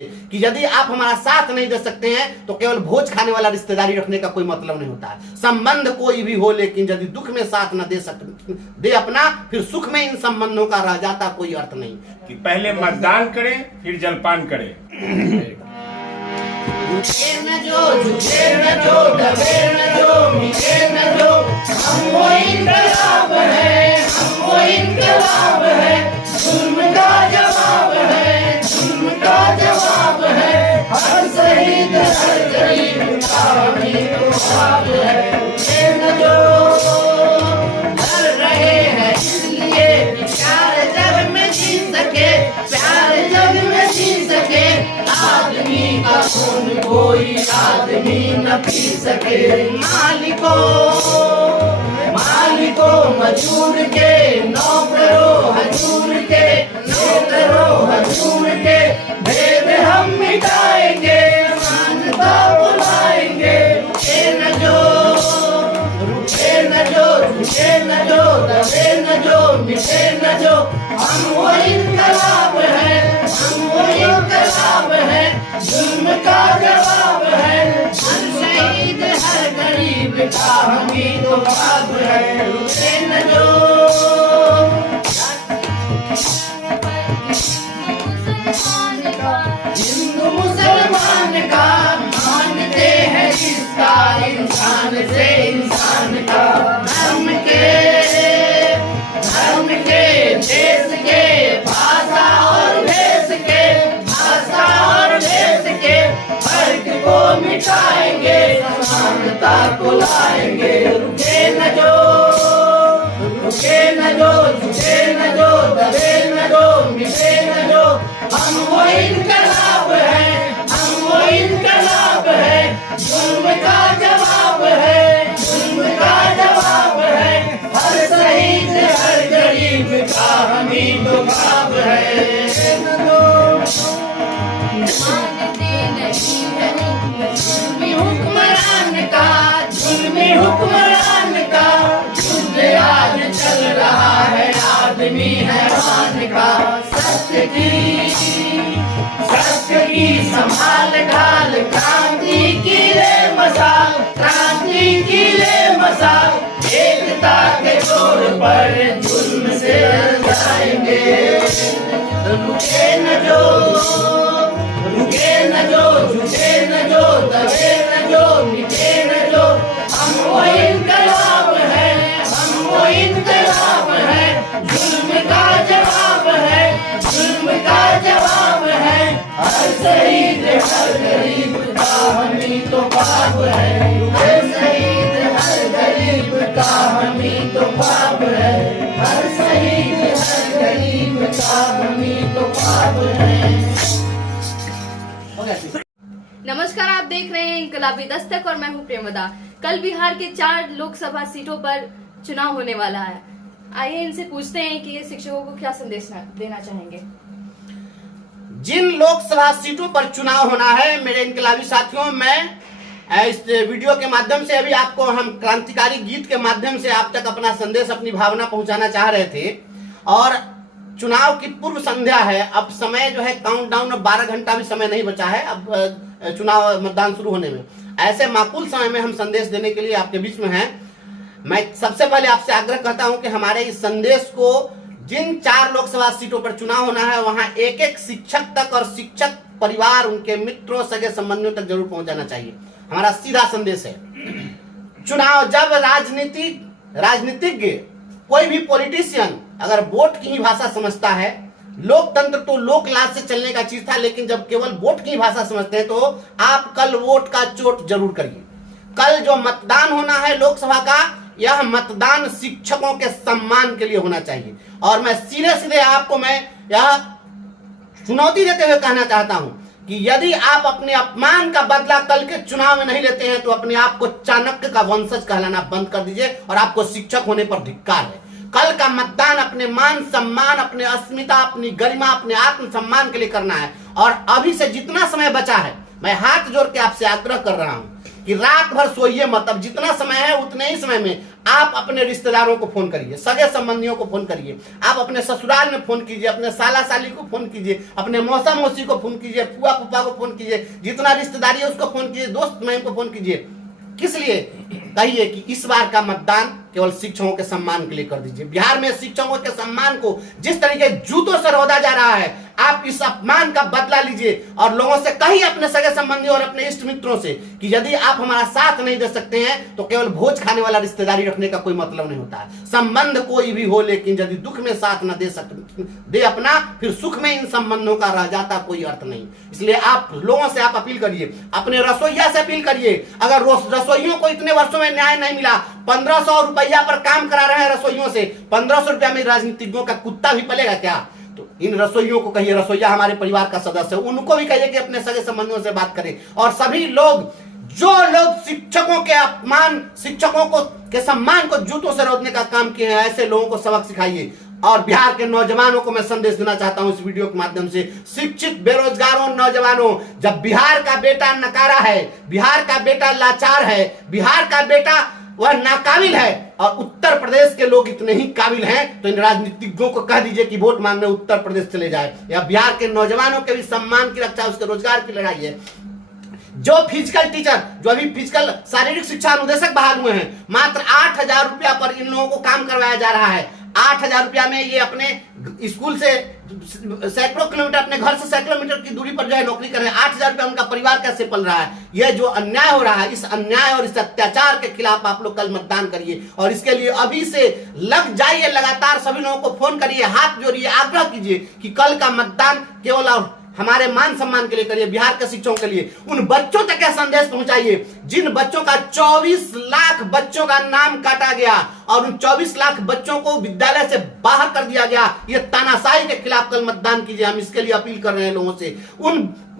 कि यदि आप हमारा साथ नहीं दे सकते हैं तो केवल भोज खाने वाला रिश्तेदारी रखने का कोई मतलब नहीं होता है। संबंध कोई भी हो, लेकिन यदि दुख में साथ न दे अपना, फिर सुख में इन संबंधों का रह जाता कोई अर्थ नहीं। कि पहले मतदान करें फिर जलपान करें। झुके न जो, झुके न जो, दबे न जो, मिटे न जो, हम वो इनकलाब है, हम वो इनकलाब है, जुल्म का जवाब है, जुल्म का जवाब है, हर शहीद हर गरीब का हमें तो ख्वाब है। झुके न जो, लड़ रहे हैं इसलिए कि प्यार जग में जी सके, प्यार जग में जी सके, आदमी का खून कोई आदमी न पी सके। मालिको मजदूर के, नौकरों हजूर के, नौकरों हजूर के, भेद हम मिटाएंगे, समानता बुलाएंगे। रुके न जो, रुके न जो, झुके न जो, दबे न जो, मिटे न जो, हम वो इनकलाब है, हम वो इनकलाब है, जुल्म का जवाब है, हर शहीद हर गरीब का हमी तो ख्वाब है। रुके न जो, हिंदू मुसलमान का मानते हैं रिश्ता, इंसान से इंसान का, धर्म के देश के, भाषा और भेष के, भाषा और भेष के फर्क को मिटाएंगे, समानता को लाएंगे। रुके न जो, रुके न जो, झुके न जो, दबे न जो, मिटे न जो, हम वो इनकलाब है, हम वो इनकलाब है, जुल्म का जवाब है, जुल्म का जवाब है, हर शहीद हर गरीब का हमी तो ख्वाब है। जुल्मी हुक्मरान का, जुल्मी हुक्मरान का युद्ध आज चल रहा है, आदमी हैवान का। सत्य की संभाल ढाल, क्रांति की रे मसाल, क्रांति की रे मसाल, एकता के तौर पर जुल्म से जाएंगे। रुके न जो, रुके न जो, झुके न जो, दबे न जो, मिटे न जो, हम वो इनकलाब है, हम वो इनकलाब है, जुल्म का जवाब है, जुल्म का जवाब है, हर शहीद हर गरीब का हमी तो ख्वाब है। हर शहीद हर गरीब का हमी तो ख्वाब है, हर शहीद हर गरीब का हमी तो ख्वाब है। नमस्कार, आप देख रहे हैं इनकलाबी दस्तक और मैं हूं प्रेमदा। कल बिहार के 4 लोकसभा सीटों पर चुनाव होने वाला है। आइए इनसे पूछते हैं कि ये शिक्षकों को क्या संदेश देना चाहेंगे। जिन लोकसभा सीटों पर चुनाव होना है मेरे इनकलाबी साथियों, मैं इस वीडियो के माध्यम से अभी आपको हम क्रांतिकारी गीत के माध्यम से आप तक अपना संदेश अपनी भावना पहुंचाना चाह रहे थे। और चुनाव की पूर्व संध्या है, अब समय जो है काउंटडाउन, अब 12 घंटा भी समय नहीं बचा है अब चुनाव मतदान शुरू होने में। ऐसे माकूल समय में हम संदेश देने के लिए आपके बीच में हैं। मैं सबसे पहले आपसे आग्रह करता हूं कि हमारे इस संदेश को जिन 4 लोकसभा सीटों पर चुनाव होना है वहां एक एक शिक्षक तक और शिक्षक परिवार, उनके मित्रों, सगे संबंधियों तक जरूर पहुंचाना चाहिए। हमारा सीधा संदेश है, चुनाव जब राजनीतिज्ञ कोई भी पॉलिटिशियन अगर वोट की ही भाषा समझता है, लोकतंत्र तो लोकलाज से चलने का चीज था, लेकिन जब केवल वोट की भाषा समझते हैं तो आप कल वोट का चोट जरूर करिए। कल जो मतदान होना है लोकसभा का, यह मतदान शिक्षकों के सम्मान के लिए होना चाहिए। और मैं सीधे आपको मैं यह चुनौती देते हुए कहना चाहता हूं कि यदि आप अपने अपमान का बदला कल के चुनाव में नहीं लेते हैं तो अपने आप को चाणक्य का वंशज कहलाना बंद कर दीजिए और आपको शिक्षक होने पर धिक्कार है। कल का मतदान अपने मान सम्मान, अपने अस्मिता, अपनी गरिमा, अपने आत्म सम्मान के लिए करना है। और अभी से जितना समय बचा है, मैं हाथ जोड़ के आपसे आग्रह कर रहा हूं कि रात भर सोइए मत। अब जितना समय है उतने ही समय में आप अपने रिश्तेदारों को फोन करिए, सगे संबंधियों को फोन करिए, आप अपने ससुराल में फोन कीजिए, अपने साला साली को फोन कीजिए, अपने मौसा मौसी को फोन कीजिए, फुआ फूफा को फोन कीजिए, जितना रिश्तेदारी है उसको फोन कीजिए, दोस्त महिम को फोन कीजिए। किस लिए? कहिए कि इस बार का मतदान केवल शिक्षकों के सम्मान के लिए कर दीजिए। बिहार में शिक्षकों के सम्मान को जिस तरीके जूतों से रौंदा जा रहा है, आप इस अपमान का बदला लीजिए और लोगों से कहिए, अपने सगे संबंधी और अपने इष्ट मित्रों से, कि यदि आप हमारा साथ नहीं दे सकते हैं तो केवल भोज खाने वाला रिश्तेदारी रखने का कोई मतलब नहीं होता है। संबंध कोई भी हो, लेकिन यदि दुख में साथ न दे अपना, फिर सुख में इन संबंधों का रह जाता कोई अर्थ नहीं। इसलिए आप लोगों से आप अपील करिए, अपने रसोइया से अपील करिए। अगर रसोइयों को इतने वर्षों में न्याय नहीं मिला, 1500 रुपया पर काम करा रहे हैं रसोइयों से, 1500 रुपया में राजनीतिज्ञों का कुत्ता भी पलेगा क्या? तो इन रसोइयों को कहिए, रसोइया हमारे परिवार का सदस्य है, उनको भी कहिए कि अपने सगे संबंधियों से बात करें। और सभी लोग, जो लोग शिक्षकों के अपमान, शिक्षकों को के सम्मान को जूतों से रोकने का काम किए हैं, ऐसे लोगों को सबक सिखाइए। और बिहार के नौजवानों को मैं संदेश देना चाहता हूं इस वीडियो के माध्यम से, शिक्षित बेरोजगारों नौजवानों, जब बिहार का बेटा नकारा है, बिहार का बेटा लाचार है, बिहार का बेटा वह नाकाबिल है और उत्तर प्रदेश के लोग इतने ही काबिल हैं, तो इन राजनीतिज्ञों को कह दीजिए कि वोट मांगने उत्तर प्रदेश चले जाए। या बिहार के नौजवानों के भी सम्मान की रक्षा, उसके रोजगार की लड़ाई है। जो फिजिकल टीचर, जो अभी फिजिकल शारीरिक शिक्षा अनुदेशक बहाल हुए हैं, मात्र 8000 रुपया पर इन लोगों को काम करवाया जा रहा है। 8000 रुपया में ये अपने स्कूल से सैकड़ों किलोमीटर, अपने घर से सैकड़ों मीटर की दूरी पर जो है नौकरी कर रहे हैं। 8000 रुपया उनका परिवार कैसे पल रहा है? यह जो अन्याय हो रहा है, इस अन्याय और इस अत्याचार के खिलाफ आप लोग कल मतदान करिए और इसके लिए अभी से लग जाइए। लगातार सभी लोगों को फोन करिए, हाथ जोड़िए, आग्रह कीजिए कि कल का मतदान केवल और हमारे मान सम्मान के लिए करिए, बिहार के शिक्षकों के लिए। उन बच्चों तक यह संदेश पहुंचाइए जिन बच्चों का 24 लाख बच्चों का नाम काटा गया और उन 24 लाख बच्चों को विद्यालय से बाहर कर दिया गया। ये तानाशाही के खिलाफ कल मतदान कीजिए, हम इसके लिए अपील कर रहे हैं लोगों से।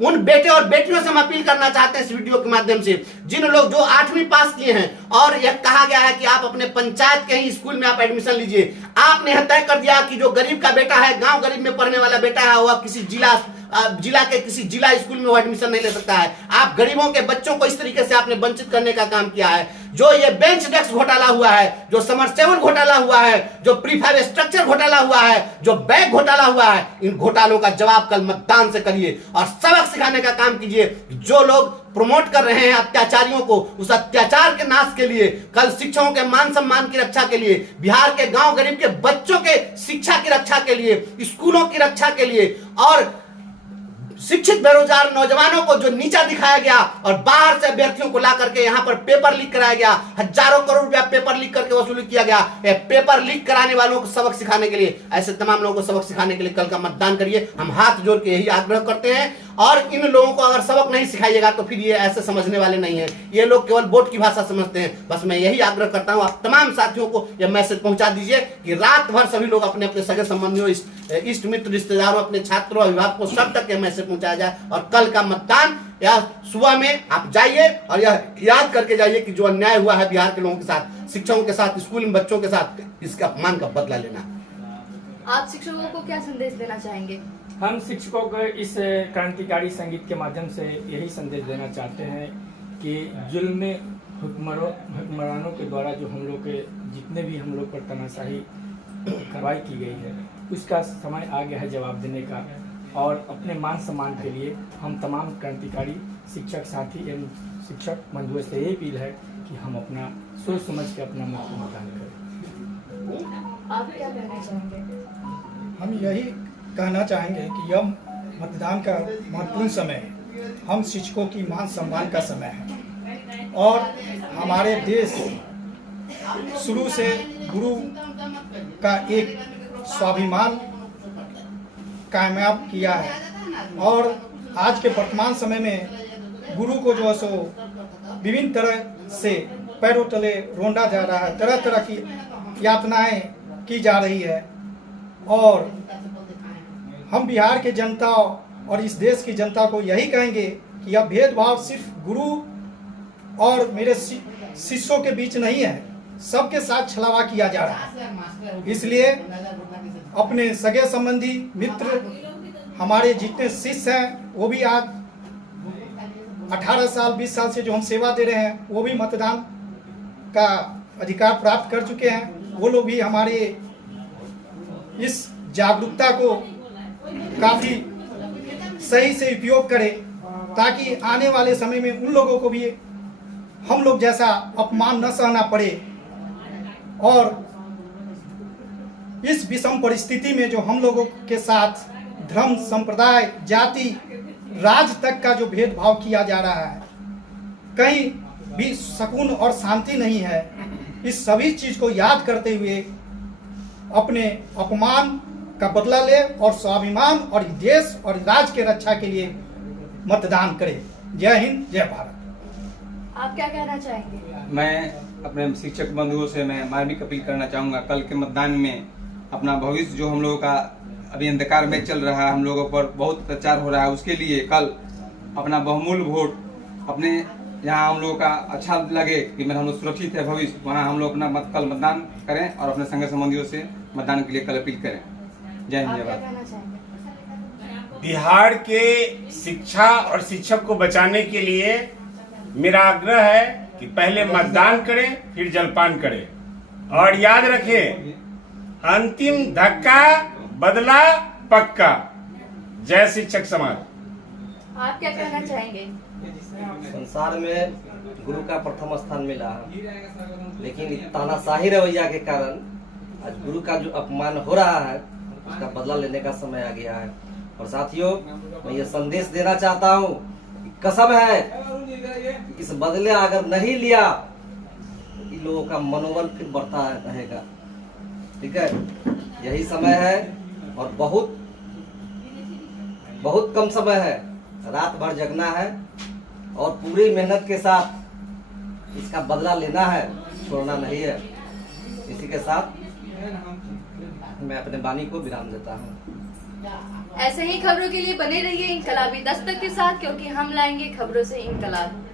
उन बेटे और बेटियों से हम अपील करना चाहते हैं इस वीडियो के माध्यम से, जिन लोग जो 8वीं पास किए हैं और यह कहा गया है कि आप अपने पंचायत के ही स्कूल में आप एडमिशन लीजिए। आपने यह तय कर दिया कि जो गरीब का बेटा है, गांव गरीब में पढ़ने वाला बेटा है, वह किसी जिला के किसी जिला स्कूल में वो एडमिशन नहीं ले सकता है। आप गरीबों के बच्चों को इस तरीके से आपने वंचित करने का काम किया है। जो ये बेंच डेस्क घोटाला हुआ है, जो समरसेबल घोटाला हुआ है, जो प्रीफैब स्ट्रक्चर घोटाला हुआ है, जो बैग घोटाला हुआ है, इन घोटालों का जवाब कल मतदान से करिए और सबक सिखाने का काम कीजिए। जो लोग प्रमोट कर रहे हैं अत्याचारियों को, उस अत्याचार के नाश के लिए, कल शिक्षकों के मान सम्मान की रक्षा के लिए, बिहार के गांव गरीब के बच्चों के शिक्षा की रक्षा के लिए, स्कूलों की रक्षा के लिए और शिक्षित बेरोजगार नौजवानों को जो नीचा दिखाया गया और बाहर से अभ्यर्थियों को ला करके यहाँ पर पेपर लीक कराया गया, हजारों करोड़ रुपया पेपर लीक करके वसूली किया गया। पेपर लीक कराने वालों को सबक सिखाने के लिए, ऐसे तमाम लोगों को सबक सिखाने के लिए कल का मतदान करिए। हम हाथ जोड़ के यही आग्रह करते हैं। और इन लोगों को अगर सबक नहीं सिखाइएगा तो फिर ये ऐसे समझने वाले नहीं है, ये लोग केवल वोट की भाषा समझते हैं। बस मैं यही आग्रह करता हूँ, आप तमाम साथियों को यह मैसेज पहुंचा दीजिए कि रात भर सभी लोग अपने अपने सगे संबंधियों, इष्ट मित्र, रिश्तेदारों, अपने छात्रों, अभिभावकों, सब तक यह मैसेज पहुंचाया जाए। और कल का मतदान या सुबह में आप जाइए और यह याद करके जाइए कि जो अन्याय हुआ है बिहार के लोगों के साथ, शिक्षकों के साथ, स्कूल में बच्चों के साथ, इसका अपमान का बदला लेना। आप शिक्षकों को क्या संदेश देना चाहेंगे? हम शिक्षकों को इस क्रांतिकारी संगीत के माध्यम से यही संदेश देना चाहते हैं कि जुल्म हुक्मरानों के द्वारा जो हम लोग के जितने भी हम लोग पर तानाशाही कार्रवाई की गई है, उसका समय आ गया है जवाब देने का। और अपने मान सम्मान के लिए हम तमाम क्रांतिकारी शिक्षक साथी एवं शिक्षक बंधुओं से यही अपील है कि हम अपना सोच समझ के अपना मतदान करें। आप क्या कहना चाहेंगे? हम यही कहना चाहेंगे कि यह मतदान का महत्वपूर्ण समय है। हम शिक्षकों की मान सम्मान का समय है और हमारे देश शुरू से गुरु का एक स्वाभिमान कामयाब किया है और आज के वर्तमान समय में गुरु को जो है सो विभिन्न तरह से पैरों तले रोंदा जा रहा है, तरह तरह की यातनाएं की जा रही है। और हम बिहार के जनता और इस देश की जनता को यही कहेंगे कि यह भेदभाव सिर्फ गुरु और मेरे शिष्यों के बीच नहीं है, सबके साथ छलावा किया जा रहा है। इसलिए अपने सगे संबंधी, मित्र, हमारे जितने शिष्य हैं वो भी आज 18 साल 20 साल से जो हम सेवा दे रहे हैं वो भी मतदान का अधिकार प्राप्त कर चुके हैं। वो लोग भी हमारे इस जागरूकता को काफ़ी सही से उपयोग करें, ताकि आने वाले समय में उन लोगों को भी हम लोग जैसा अपमान न सहना पड़े। और इस विषम परिस्थिति में जो हम लोगों के साथ धर्म, संप्रदाय, जाति, राज तक का जो भेदभाव किया जा रहा है, कहीं भी सुकून और शांति नहीं है। इस सभी चीज़ को याद करते हुए अपने अपमान का बदला ले और स्वाभिमान और देश और राज्य के रक्षा के लिए मतदान करें। जय हिंद, जय भारत। आप क्या कहना चाहेंगे? मैं अपने शिक्षक बंधुओं से मैं मार्मिक अपील करना चाहूँगा, कल के मतदान में अपना भविष्य जो हम लोगों का अभी अंधकार में चल रहा है, हम लोगों पर बहुत अत्याचार हो रहा है, उसके लिए कल अपना बहुमूल्य वोट अपने जहाँ हम लोगों का अच्छा लगे कि हम लोग सुरक्षित है भविष्य, वहाँ हम लोग अपना कल मतदान करें और अपने संग संबंधियों से मतदान के लिए कल अपील करें। जय हिंद, आप जय क्या भारत। कहना चाहेंगे? बिहार के शिक्षा और शिक्षक को बचाने के लिए मेरा आग्रह है कि पहले मतदान करें फिर जलपान करें, और याद रखें अंतिम धक्का बदला पक्का। जय शिक्षक समाज। आप क्या कहना चाहेंगे? संसार में गुरु का प्रथम स्थान मिला है, लेकिन तानाशाही रवैया के कारण आज गुरु का जो अपमान हो रहा है उसका बदला लेने का समय आ गया है। और साथियों, मैं ये संदेश देना चाहता हूँ कि कसम है कि इस बदले अगर नहीं लिया तो इन लोगों का मनोबल फिर बढ़ता रहेगा। ठीक है, यही समय है और बहुत बहुत कम समय है, रात भर जगना है और पूरी मेहनत के साथ इसका बदला लेना है, छोड़ना नहीं है। इसी के साथ मैं अपने वाणी को विराम देता हूँ। ऐसे ही खबरों के लिए बने रहिए इनकलाबी दस्तक के साथ, क्योंकि हम लाएंगे खबरों से इनकलाब।